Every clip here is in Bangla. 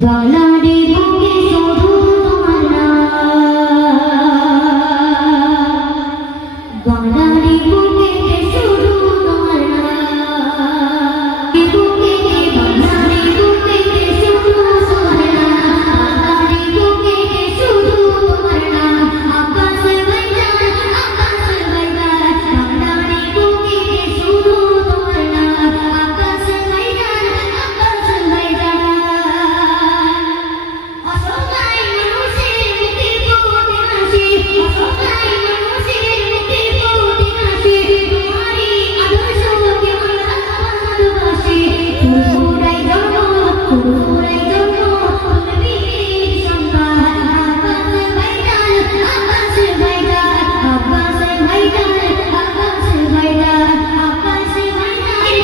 বালারে বুকে শুধু তোমার নাম, বালারে বুকে শুধু তোমার নাম, বুকে বালারে বুকে শুধু তোমার নাম, বালারে বুকে শুধু তোমার নাম, আব্বাস ভাইজান বালারে বুকে শুধু তোমার নাম, আব্বাস ভাইজান অসহায় মানুষের মুখে ফুটে হাসি, অসহায় মানুষের মুখে ফুটে হাসি, তোমারই আদর্শকে আমরা ভালোবাসি। ফুরফুরাই জন্ম, ফুরফুরাই জন্ম, বীর সন্তান আব্বাস ভাইজান, আব্বাস ভাইজান, আব্বাস ভাইজান, আব্বাস ভাইজান, আব্বাস ভাইজান।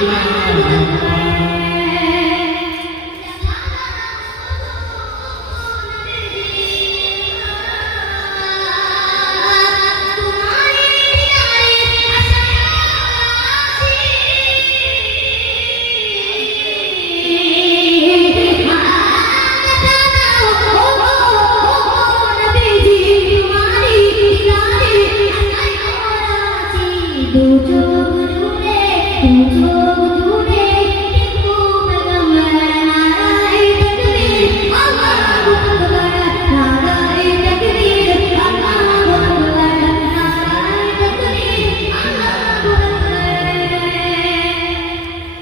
Allah